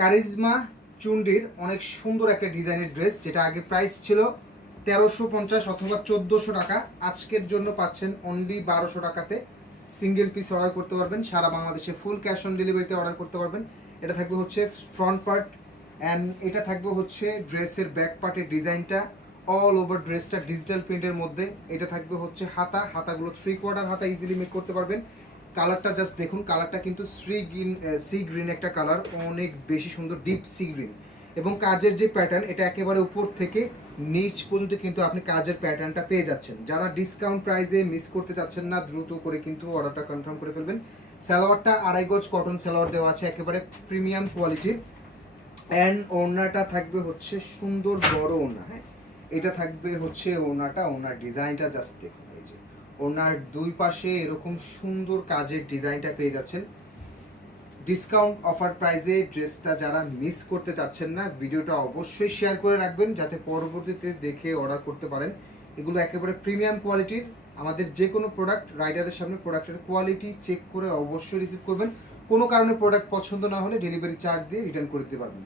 Charisma চুন্ডির অনেক সুন্দর একটা ডিজাইনের ড্রেস, যেটা আগে প্রাইস ছিল 1350 অথবা 1400 টাকা, আজকের জন্য পাচ্ছেন অনলি 1200 টাকাতে। সিঙ্গেল পিস অর্ডার করতে পারবেন, সারা বাংলাদেশে ফুল ক্যাশ অন ডেলিভারিতে অর্ডার করতে পারবেন। এটা থাকবে হচ্ছে ফ্রন্ট পার্ট অ্যান্ড এটা থাকবে হচ্ছে ড্রেসের ব্যাক পার্টের ডিজাইনটা, অল ওভার ড্রেসটা ডিজিটাল প্রিন্টের মধ্যে। এটা থাকবে হচ্ছে হাতাগুলো 3/4 হাতা ইজিলি মেক করতে পারবেন। কালারটা জাস্ট দেখুন, কালারটা কিন্তু সি গ্রিন একটা কালার, অনেক বেশি সুন্দর, ডিপ সি গ্রিন। এবং কাজের যে প্যাটার্ন, এটা একেবারে উপর থেকে নিচ পর্যন্ত কিন্তু আপনি কাজের প্যাটার্নটা পেয়ে যাচ্ছেন। যারা ডিসকাউন্ট প্রাইসে মিস করতে চাচ্ছেন না, দ্রুত করে কিন্তু অর্ডারটা কনফার্ম করে ফেলবেন। সালোয়ারটা 2.5 গজ কটন সালোয়ার দেওয়া আছে, একেবারে প্রিমিয়াম কোয়ালিটির। অ্যান্ড ওড়নাটা থাকবে হচ্ছে সুন্দর বড় ওড়না। হ্যাঁ, এটা থাকবে হচ্ছে ওড়নাটা, ওড়নার ডিজাইনটা জাস্ট দেখুন, এই যে ওড়নার দুই পাশে এরকম সুন্দর কাজের ডিজাইনটা পেয়ে যাচ্ছেন। ডিসকাউন্ট অফার প্রাইসে ড্রেসটা যারা মিস করতে চাচ্ছেন না, ভিডিওটা অবশ্যই শেয়ার করে রাখবেন যাতে পরবর্তীতে দেখে অর্ডার করতে পারেন। এগুলো একেবারে প্রিমিয়াম কোয়ালিটির। আমাদের যে কোনো প্রোডাক্ট রাইডারের সামনে প্রোডাক্টের কোয়ালিটি চেক করে অবশ্যই রিসিভ করবেন। কোনো কারণে প্রোডাক্ট পছন্দ না হলে ডেলিভারি চার্জ দিয়ে রিটার্ন করে দিতে পারবেন।